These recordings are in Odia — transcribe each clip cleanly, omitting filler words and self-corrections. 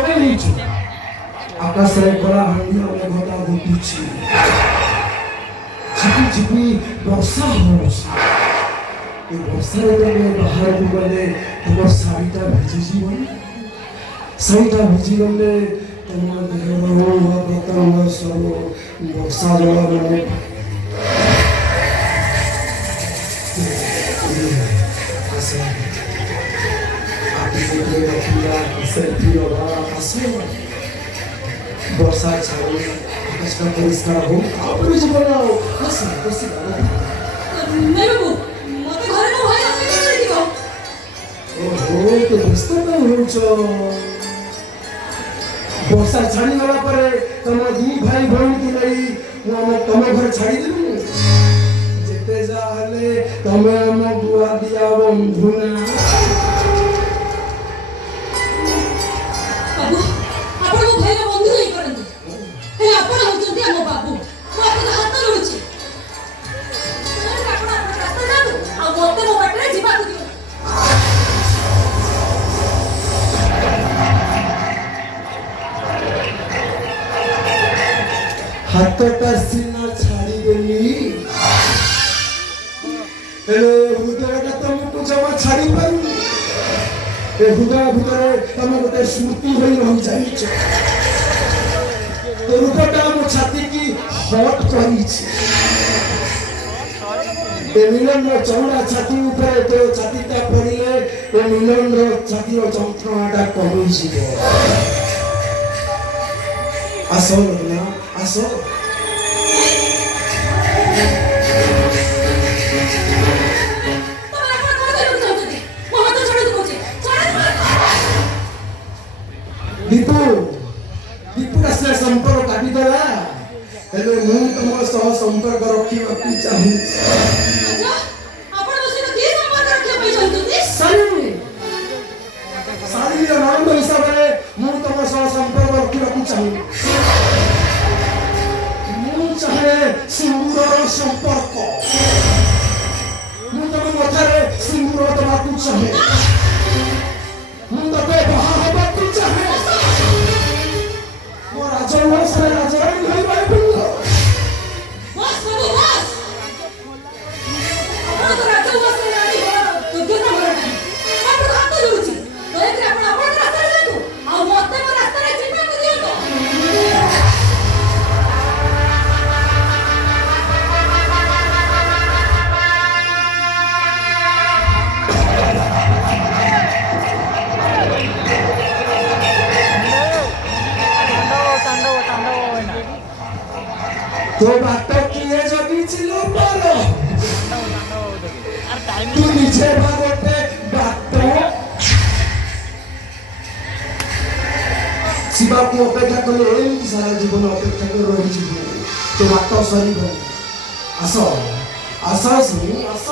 ପକେଇଛୁ ଆକାଶରେ କଳାହାଣ୍ଡି ମେଘଟା ଘୁଟୁଛି ଝିପି ଝିପି ବର୍ଷା ହେଉଛି ଏ ବର୍ଷାରେ ତମେ ବାହାରକୁ ଗଲେ ତମ ଶାଢ଼ୀଟା ଭିଜିଯିବନି ଶାଢ଼ୀଟା ଭିଜିଗଲେ ତମ ଦେହର ପ୍ରତ୍ୟଙ୍ଗ ସବୁ ବର୍ଷା ଜଳ ମାନେ ବର୍ଷା ଛାଡୁ ଆକାଶଟା ପରିଷ୍କାର ହଉ ତାପରେ ଜୀବନ ଆଉ ଓହୋ ତ ବ୍ୟସ୍ତ କାଇଁ ହଉଛ ବର୍ଷା ଛାଡ଼ିଗଲା ପରେ ତମ ଦି ଭାଇ ଭଉଣୀକୁ ନେଇ ମୁଁ ତମ ଘରେ ଛାଡ଼ିଦେବି ଯେତେ ଯାହା ହେଲେ ତମେ ଆମ ଗୁଆ ଦିଆ ବନ୍ଧୁ ନା ହାତଟା ସିନା ଛାଡ଼ିଦେଲି ହେଲେ ହୃଦୟଟା ତମକୁ ଜମା ଛାଡ଼ି ପାରୁନି ଏ ହୃଦୟ ଭିତରେ ତମେ ଗୋଟେ ସ୍ମୃତି ହୋଇ ରହିଯାଇଛ ରୂପଟା ମୋ ଛାତିକି ହଟ୍ କରିଛି ଏ ମିଲନର ଚଉଡ଼ା ଛାତି ଉପରେ ତୋ ଛାତିଟା ପଡ଼ିଲେ ଏ ମିଲନର ଛାତିର ଯନ୍ତ୍ରଣାଟା କମିଯିବ ଆସ ନା ଆସ ଦୀପୁଟା ସେ ସମ୍ପର୍କ କାଟିଦେଲା ହେଲେ ମୁଁ ତମ ସହ ସମ୍ପର୍କ ରଖିବାକୁ ଚାହୁଁଛି ଶାରୀରିକ ନଣନ୍ଦ ହିସାବରେ ମୁଁ ତମ ସହ ସମ୍ପର୍କ ରଖିବାକୁ ଚାହୁଁ ମୁଁ ଚାହେଁ ସିନ୍ଦୁରର ସମ୍ପର୍କ ମୁଁ ତମ କଥାରେ ସିନ୍ଦୁର ଦେବାକୁ ଚାହେଁ ମୁଁ ତତେ ବାହା ହେବାକୁ ଚାହେଁ ମୋ ରାଜବଂଶରେ ରାଜରାଣୀ ହୋଇପାରିବୁ तो बात किए जगिছিল বল तू নিজে ভাবতে বাত শিবাকে অপেক্ষা করলে এমনি সারা জীবন অপেক্ষা করে রয়েছি তো বাত সরিব আস আস শুনি আস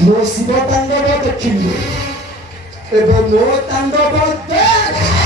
ମୋ ଶିବ ତାଣ୍ଡବ ଦେଖିଲି ଏବେ ମୋ ତାଣ୍ଡବ ଦେଖ